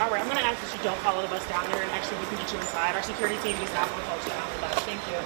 All right, I'm going to ask that you don't follow the bus down there, and actually we can get you inside. Our security team is not going to folks down the bus. Thank you.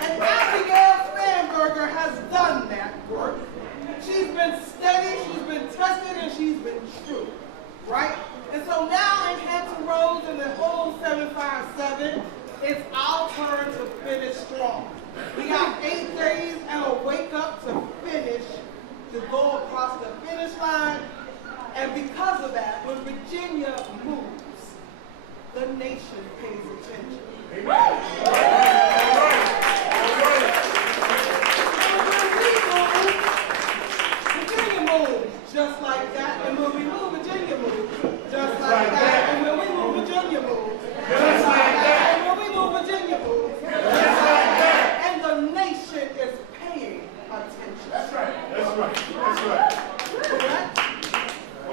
And Abigail Spanberger has done that work. She's been steady, she's been tested, and she's been true, right? And so now in Hampton Roads and the whole 757, it's our turn to finish strong. We got 8 days and a wake up to finish, to go across the finish line. And because of that, when Virginia moves, the nation pays attention. Amen. Virginia moves just like that, and when we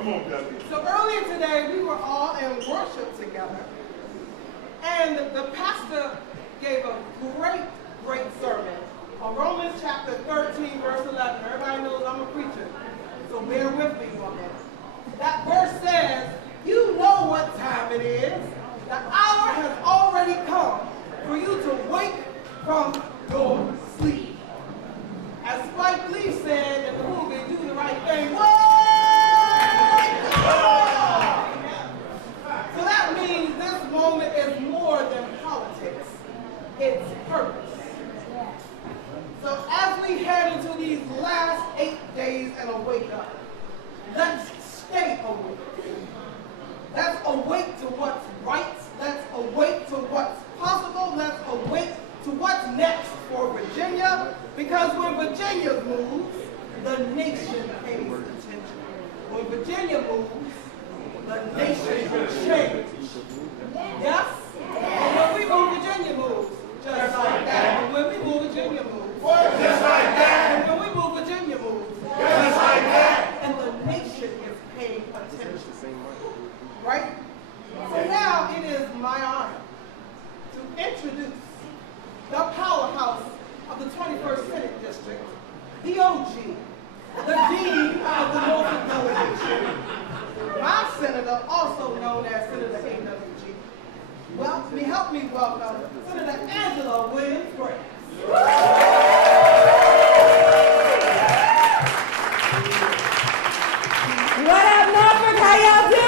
Come on, W. So earlier today, we were all in worship together, and the pastor gave a great sermon on Romans chapter 13, verse 11. Everybody knows I'm a preacher, so bear with me for a minute. That verse says, you know what time it is. The hour has already come for you to wake from your sleep. As Spike Lee said in the movie, Do the Right Thing. Wake up! So that means this moment is more than politics. It's purpose. So as we head into these last 8 days and a wake up, let's stay awake. Let's awake to what's right. Let's awake to what's possible. Let's awake to what's next for Virginia. Because when Virginia moves, the nation pays attention. When Virginia moves, the nation will change. Yes? And when we move, Virginia moves. Just like that. And when we move, Virginia moves. Just like that. And when we move, Virginia moves. Just like that. And the nation is paying attention. Right? So now it is my honor to introduce the powerhouse of the 21st Senate District, the OG, the Dean of the Norfolk delegation, my senator, also known as Senator AWG. Well, help me welcome Senator Angela Williams-Grace. What up, Norfolk? How y'all doing?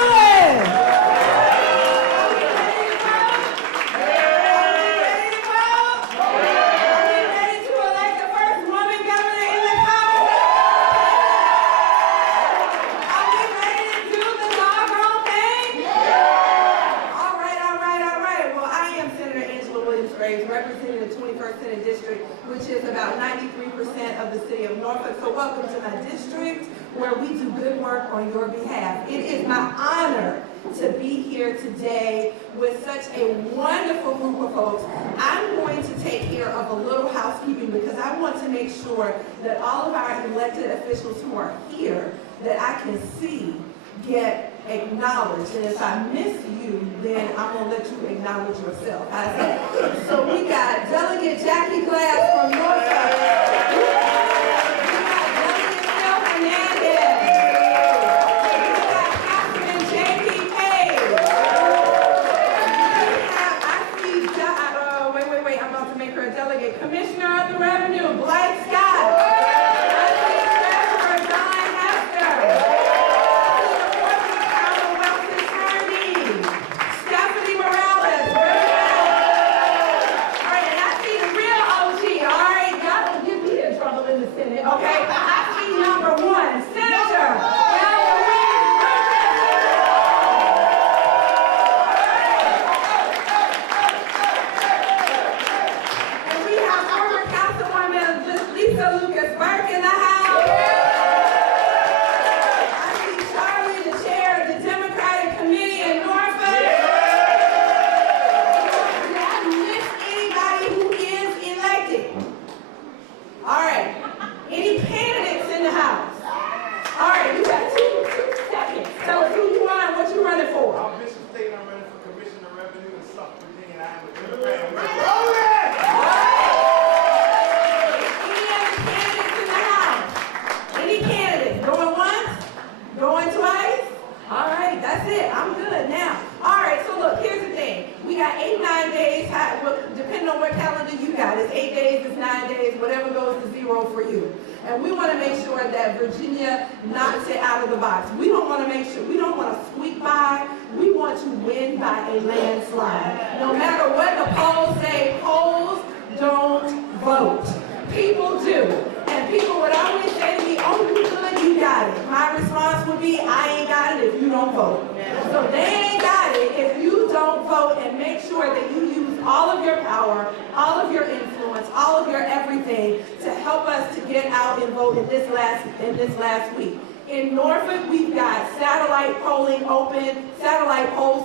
Representing the 21st Senate District, which is about 93% of the city of Norfolk. So welcome to my district, where we do good work on your behalf. It is my honor to be here today with such a wonderful group of folks. I'm going to take care of a little housekeeping because I want to make sure that all of our elected officials who are here that I can see get acknowledged. And if I miss you, then I'm going to let you acknowledge yourself. How's that? So we got Delegate Jackie Glass from Norfolk. We got Delegate Phil Hernandez. We got Councilman J.P. Page. We have, wait, I'm about to make her a delegate. Commissioner of the Revenue, Blythe Scott. And we want to make sure that Virginia knocks it out of the box. We don't want to squeak by. We want to win by a landslide. No matter what the polls say, polls don't vote. People do. And people would always say to me, oh, you good, you got it. My response would be, I ain't got it if you don't vote. So they ain't got it if you don't vote, and make sure that you use all of your power, all of your influence, all of your everything to help us to get out and vote in this last week. In Norfolk, we've got satellite polls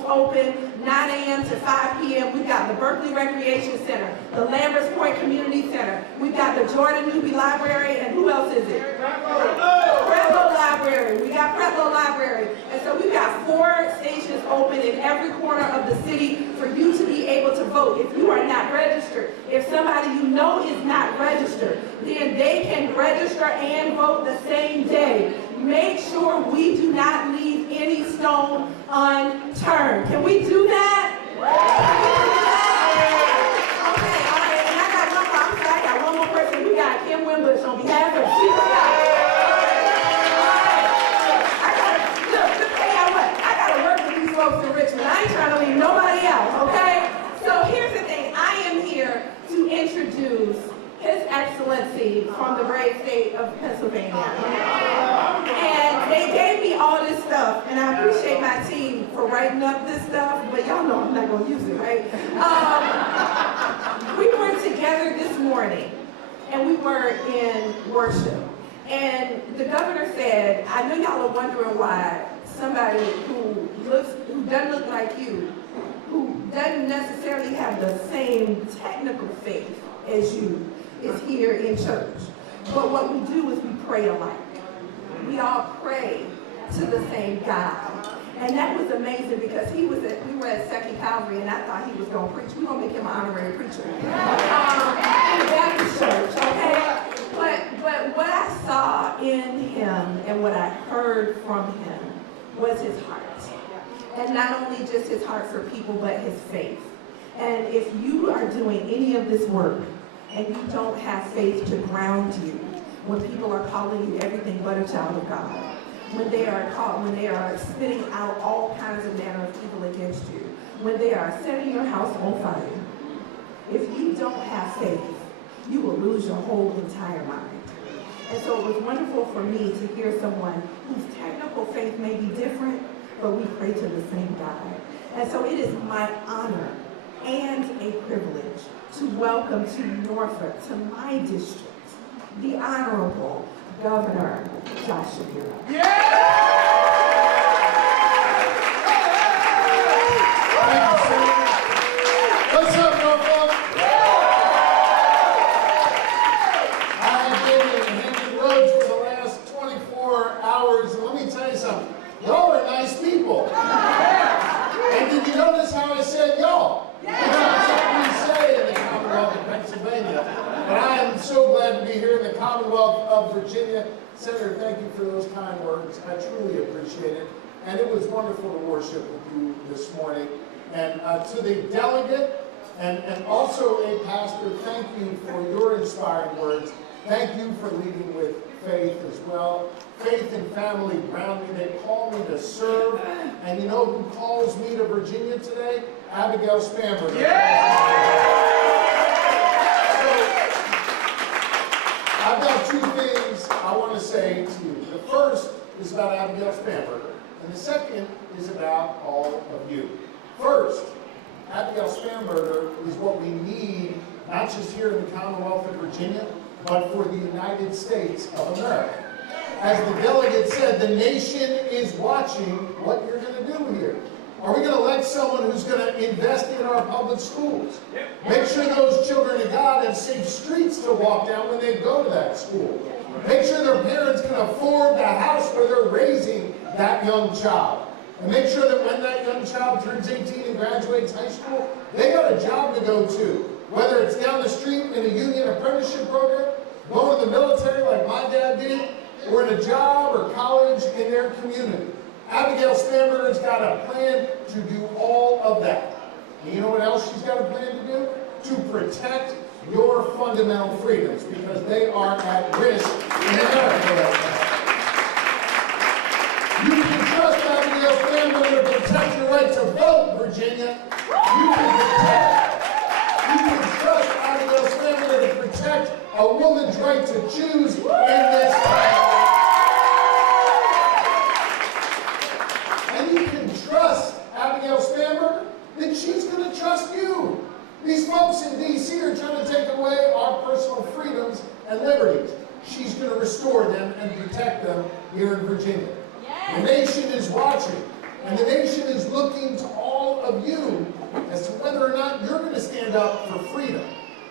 open, 9 a.m. to 5 p.m. We've got the Berkeley Recreation Center, the Lamberts Point Community Center. We've got the Jordan Newby Library, and who else is it? Pretlow Library. We got Pretlow Library. in every corner of the city for you to be able to vote. If you are not registered, if somebody you know is not registered, then they can register and vote the same day. Make sure we do not leave any stone unturned. Can we do that? Okay, all right, and I got one more. I'm sorry, I got one more person. We got Kim Wimbush on behalf of CPI. Folks in Richmond. I ain't trying to leave nobody out, okay? So here's the thing. I am here to introduce His Excellency from the great state of Pennsylvania. And they gave me all this stuff, and I appreciate my team for writing up this stuff, but y'all know I'm not going to use it, right? We were together this morning, and we were in worship. And the governor said, I know y'all are wondering why somebody who doesn't look like you, who doesn't necessarily have the same technical faith as you, is here in church. But what we do is we pray alike. We all pray to the same God. And that was amazing because we were at Second Calvary, and I thought he was going to preach. We're going to make him an honorary preacher in the Baptist church, okay? But what I saw in him and what I heard from him was his heart. And not only just his heart for people, but his faith. And if you are doing any of this work and you don't have faith to ground you, when people are calling you everything but a child of God, when they are spitting out all kinds of manner of evil against you, when they are setting your house on fire, if you don't have faith, you will lose your whole entire mind. And so it was wonderful for me to hear someone whose technical faith may be different, but we pray to the same God. And so it is my honor and a privilege to welcome to Norfolk, to my district, the Honorable Governor Josh Shapiro. What's up, Norfolk? I have been in Hampton Roads for the last 24 hours, and let me tell you something. Y'all are nice people. And did you notice how I said y'all? That's what we say in the Commonwealth of Pennsylvania. But I am so glad to be here in the Commonwealth of Virginia. Senator, thank you for those kind words. I truly appreciate it. And it was wonderful to worship with you this morning. And to the delegate and also a pastor, thank you for your inspiring words. Thank you for leading with faith as well. Faith and family ground me. They call me to serve. And you know who calls me to Virginia today? Abigail Spanberger. I've got two things I want to say to you. The first is about Abigail Spanberger, and the second is about all of you. First, Abigail Spanberger is what we need, not just here in the Commonwealth of Virginia, but for the United States of America. As the delegate said, the nation is watching what you're going to do here. Are we going to elect someone who's going to invest in our public schools? Make sure those children of God have safe streets to walk down when they go to that school. Make sure their parents can afford the house where they're raising that young child. And make sure that when that young child turns 18 and graduates high school, they got a job to go to. Whether it's down the street in a union apprenticeship program, going to the military like my dad did, or in a job or college in their community. Abigail Spanberger's got a plan to do all of that. And you know what else she's got a plan to do? To protect your fundamental freedoms, because they are at risk in America right now. You can trust Abigail Spanberger to protect your right to vote, Virginia. You can trust Abigail Spanberger to protect a woman's right to choose in this country. And you can trust Abigail Spanberger that she's going to trust you. These folks in D.C. are trying to take away our personal freedoms and liberties. She's going to restore them and protect them here in Virginia. Yes. The nation is watching, and the nation is looking to all of you as to whether or not you're going to stand up for freedom,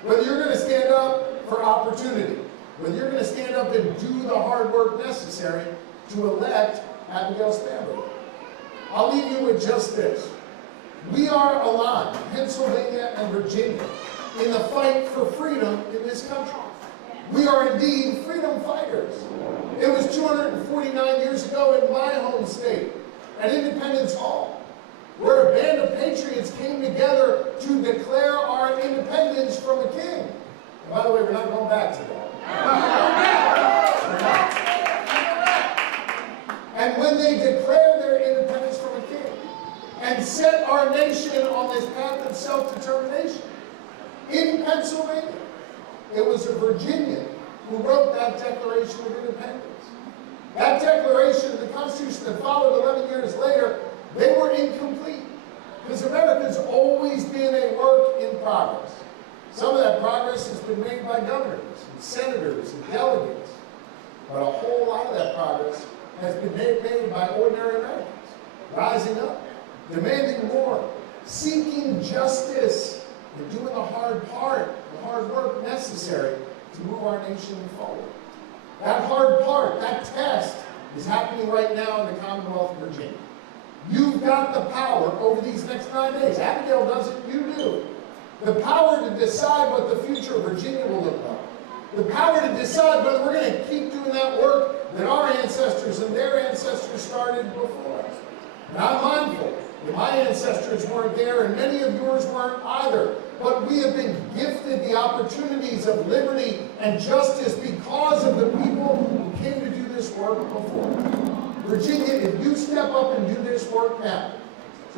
whether you're going to stand up for opportunity, whether you're going to stand up and do the hard work necessary to elect Abigail Spanberger. I'll leave you with just this. We are aligned, Pennsylvania and Virginia, in the fight for freedom in this country. We are indeed freedom fighters. It was 249 years ago in my home state, at Independence Hall, where a band of patriots came together to declare our independence from a king. And by the way, we're not going back to that. And when they declared their independence from a king and set our nation on this path of self-determination, in Pennsylvania, it was a Virginian who wrote that Declaration of Independence. That declaration, the Constitution that followed 11 years later, they were incomplete. Because America's always been a work in progress. Some of that progress has been made by governors and senators and delegates. But a whole lot of that progress has been made by ordinary Americans, rising up, demanding more, seeking justice, and doing the hard part, the hard work necessary to move our nation forward. That hard part, that test, is happening right now in the Commonwealth of Virginia. You've got the power over these next 9 days. Abigail does it, you do. The power to decide what the future of Virginia will look like. The power to decide whether we're going to keep doing that work that our ancestors and their ancestors started before us. And I'm mindful that my ancestors weren't there and many of yours weren't either. But we have been gifted the opportunities of liberty and justice because of the people who came to do this work before us. Virginia, if you step up and do this work now,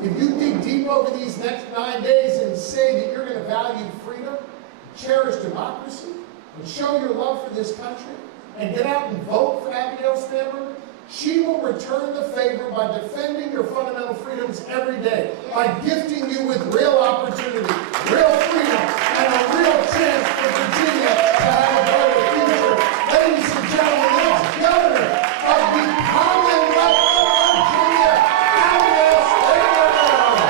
if you dig deep over these next 9 days and say that you're going to value freedom, cherish democracy, and show your love for this country, and get out and vote for Abigail Spanberger, she will return the favor by defending your fundamental freedoms every day, by gifting you with real opportunity, real freedom, and a real chance for Virginia to have a better future. Ladies and gentlemen, it's Governor of the Commonwealth of Virginia, Abigail Spanberger.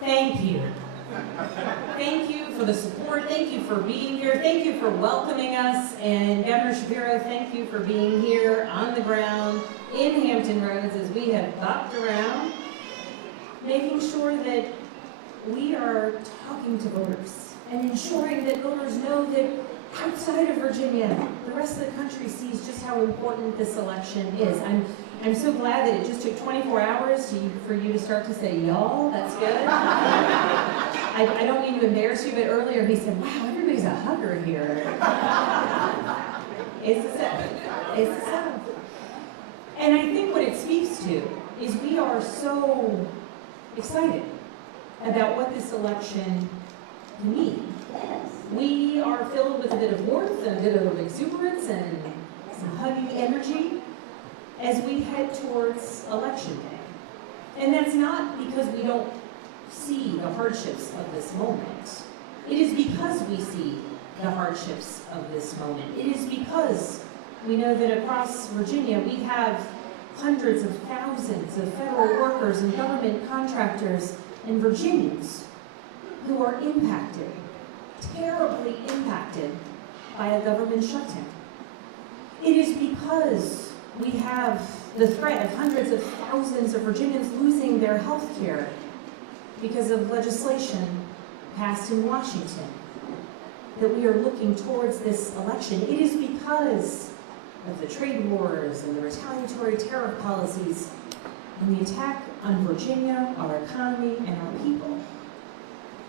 Thank you. Thank you for the support. Thank you for being here. Thank you for welcoming us. And Governor Shapiro, thank you for being here on the ground in Hampton Roads as we have bopped around, making sure that we are talking to voters and ensuring that voters know that outside of Virginia, the rest of the country sees just how important this election is. I'm so glad that it just took 24 hours for you to start to say y'all. That's good. I don't mean to embarrass you, but earlier he said, wow, everybody's a hugger here. It's the South. It's the South. And I think what it speaks to is we are so excited about what this election can mean. We are filled with a bit of warmth and a bit of exuberance and some hugging energy as we head towards Election Day. And that's not because we don't see the hardships of this moment. It is because we see the hardships of this moment. It is because we know that across Virginia we have hundreds of thousands of federal workers and government contractors and Virginians who are impacted, terribly impacted by a government shutdown. It is because we have the threat of hundreds of thousands of Virginians losing their health care because of legislation passed in Washington that we are looking towards this election. It is because of the trade wars and the retaliatory tariff policies and the attack on Virginia, our economy, and our people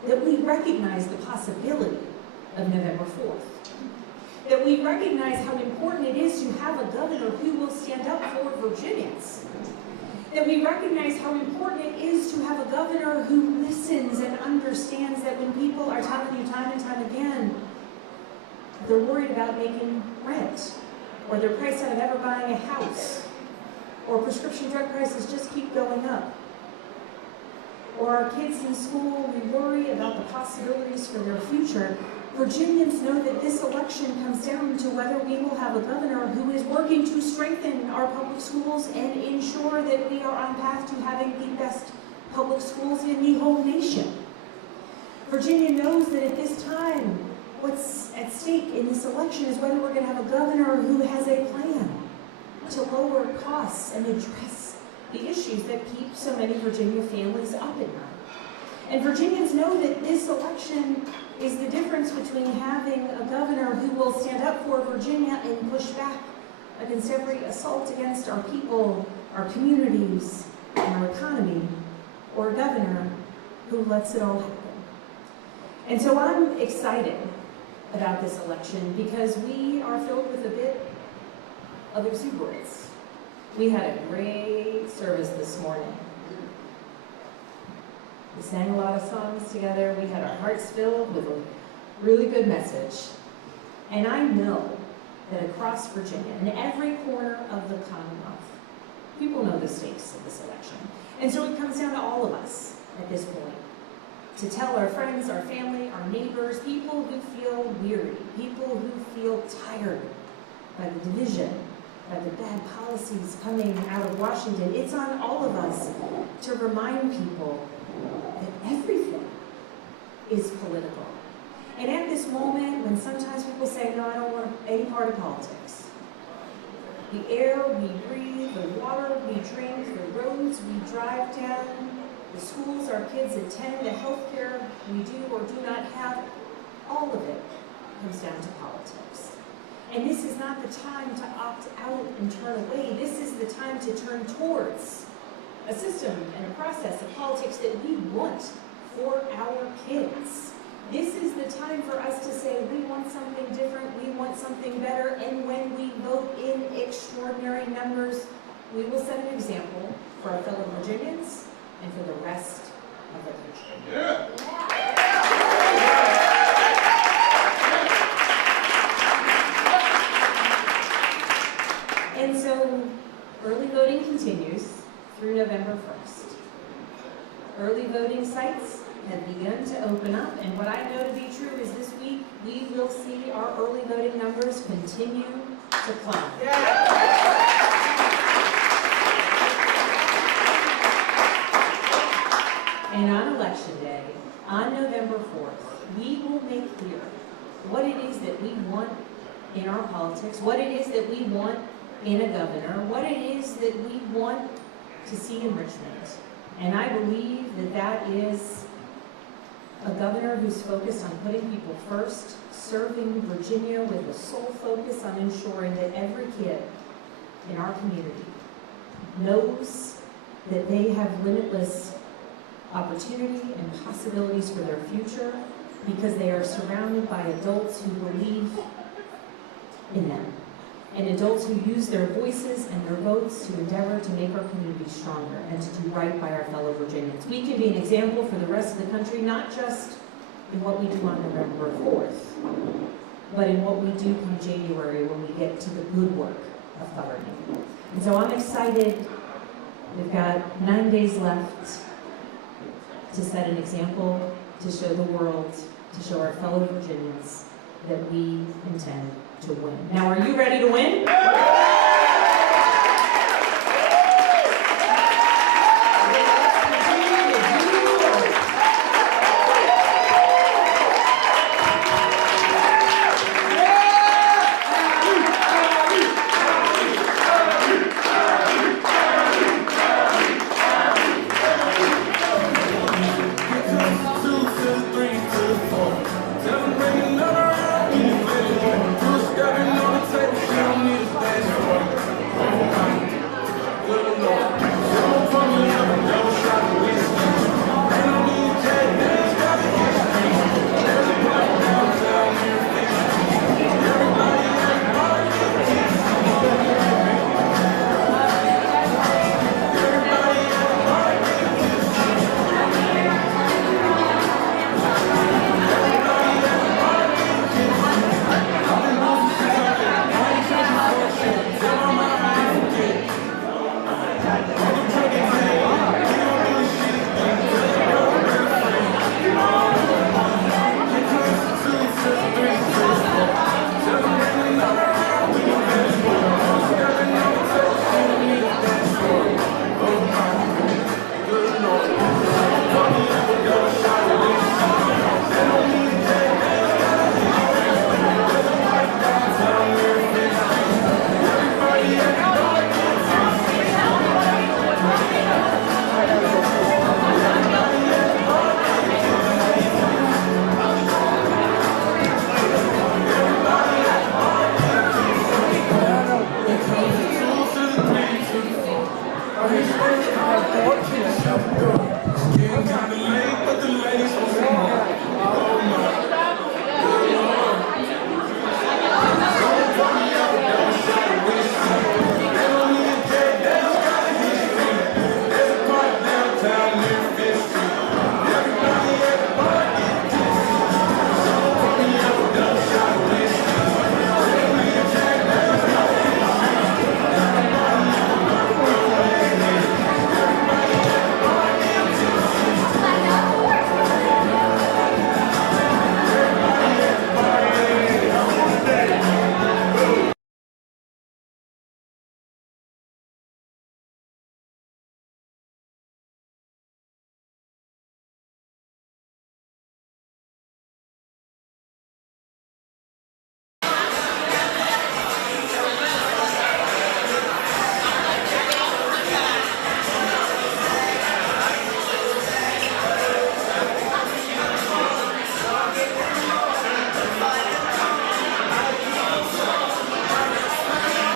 that we recognize the possibility of November 4th. That we recognize how important it is to have a governor who will stand up for Virginians. That we recognize how important it is to have a governor who listens and understands that when people are telling you time and time again, they're worried about making rent, or they're priced out of ever buying a house, or prescription drug prices just keep going up, or our kids in school, we worry about the possibilities for their future. Virginians know that this election comes down to whether we will have a governor who is working to strengthen our public schools and ensure that we are on path to having the best public schools in the whole nation. Virginia knows that at this time, what's at stake in this election is whether we're going to have a governor who has a plan to lower costs and address the issues that keep so many Virginia families up at night. And Virginians know that this election is the difference between having a governor who will stand up for Virginia and push back against every assault against our people, our communities, and our economy, or a governor who lets it all happen. And so I'm excited about this election because we are filled with a bit of exuberance. We had a great service this morning. We sang a lot of songs together. We had our hearts filled with a really good message. And I know that across Virginia, in every corner of the Commonwealth, people know the stakes of this election. And so it comes down to all of us at this point to tell our friends, our family, our neighbors, people who feel weary, people who feel tired by the division, by the bad policies coming out of Washington. It's on all of us to remind people that everything is political. And at this moment, when sometimes people say, no, I don't want any part of politics, the air we breathe, the water we drink, the roads we drive down, the schools our kids attend, the health care we do or do not have, all of it comes down to politics. And this is not the time to opt out and turn away. This is the time to turn towards a system and a process of politics that we want for our kids. This is the time for us to say we want something different, we want something better, and when we vote in extraordinary numbers, we will set an example for our fellow Virginians and for the rest of the country. Yeah. And so early voting continues through November 1st. Early voting sites have begun to open up, and what I know to be true is this week we will see our early voting numbers continue to climb. And on Election Day, on November 4th, we will make clear what it is that we want in our politics, what it is that we want in a governor, what it is that we want to see in Richmond. And I believe that that is a governor who's focused on putting people first, serving Virginia with a sole focus on ensuring that every kid in our community knows that they have limitless opportunity and possibilities for their future because they are surrounded by adults who believe in them, and adults who use their voices and their votes to endeavor to make our community stronger and to do right by our fellow Virginians. We can be an example for the rest of the country, not just in what we do on November 4th, but in what we do come January when we get to the good work of governing. And so I'm excited. We've got 9 days left to set an example, to show the world, to show our fellow Virginians that we intend to win. Now, are you ready to win?